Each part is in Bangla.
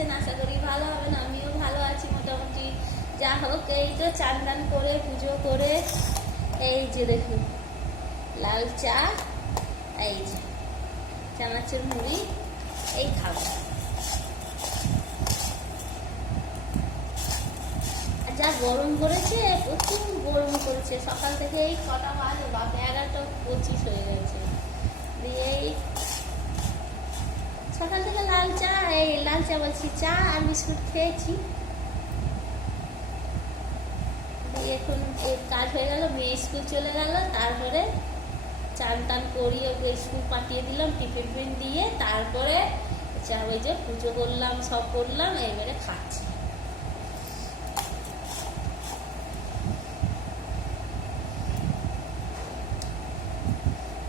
আছেন? আশা করি ভালো হবেন। আমিও ভালো আছি মোটামুটি। যা হোক, এই তো চান দান করে পুজো করে এই যে দেখুন লাল চা, এই যে চানাচুর মুড়ি, এই খাবো। আর যা গরম করেছে, প্রচুর গরম করেছে। সকাল থেকে এই কটা বাজে, বাপে 11:25 হয়ে গেছে। দিয়ে এই সকাল থেকে লাল চা বলছি, চা আর বিস্কুট খেয়েছি। দিয়ে এখন এই কাজ হয়ে গেল, মেয়ে স্কুল চলে গেল, তারপরে চান টান করিয়ে ওকে স্কুল পাঠিয়ে দিলাম, টিফিন দিয়ে তারপরে চা ওই যে পুজো করলাম, সব করলাম, এবারে খাচ্ছি।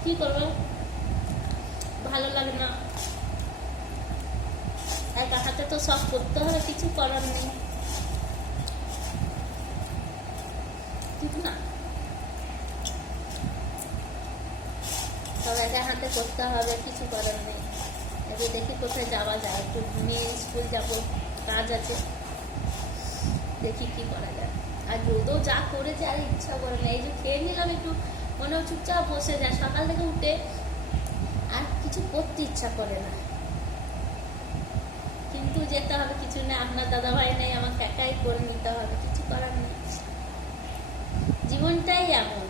কি করবো, ভালো লাগে না, একা হাতে তো সব করতে হবে, কিছু করার নেই, ঠিক না? সব একা হাতে করতে হবে, কিছু করার নেই। এবার দেখি কোথায় যাওয়া যায়, একটু মেয়ে স্কুল যাবো, কাজ আছে, দেখি কি করা যায়। আর রোদও যা করেছে আর ইচ্ছা করে না। এই যে খেয়ে নিলাম একটু, মনে হয় চুপচাপ বসে যায়। সকাল থেকে উঠে আর কিছু করতে ইচ্ছা করে না, কিন্তু যেতে হবে, কিছু নেই, আপনার দাদাভাই নেই, আমাকে একাই করে নিতে হবে, কিছু করার নেই। জীবনটাই এমন,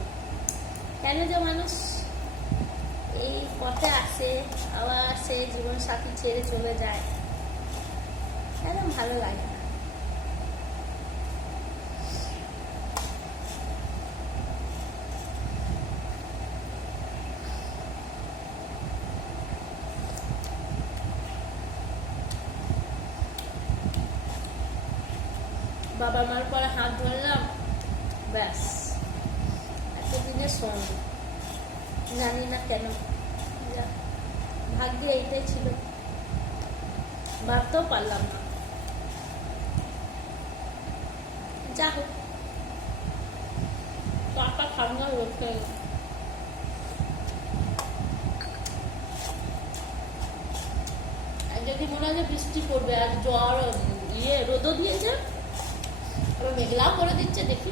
কেন যে মানুষ এই পথে আসে, আবার সে জীবন সাথী ছেড়ে চলে যায়, একদম ভালো লাগে না। বাবা মার পরে হাত ধরলাম, ব্যাস এতদিনের সঙ্গ, জানি না কেন, ভাগ্যে এইটাই ছিল, ভাবতেও পারলাম না। যা হোক, পাপা ঠান্ডা রোখে যদি মনে হয় যে বৃষ্টি পড়বে, আর জ্বর রোদও দিয়েছে, আবার মেঘলাও করে দিচ্ছে। দেখি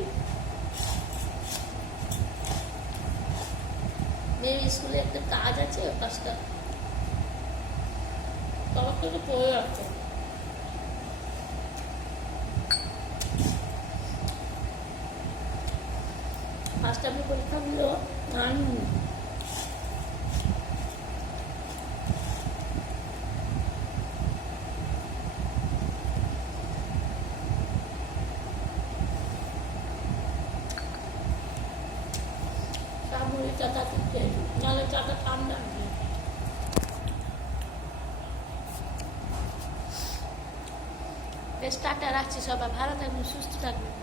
মেয়ের স্কুলে একটা কাজ আছে, ওই কাজটা তখন তো পড়ে রাখতো। ফার্স্ট টাইমে পরীক্ষা হলো মুড়ি চাটা খেয়ে, নাহলে চাটা ঠান্ডা। বেশ, টাটা, রাখছি। সবাই ভালো থাকবেন, সুস্থ থাকবেন।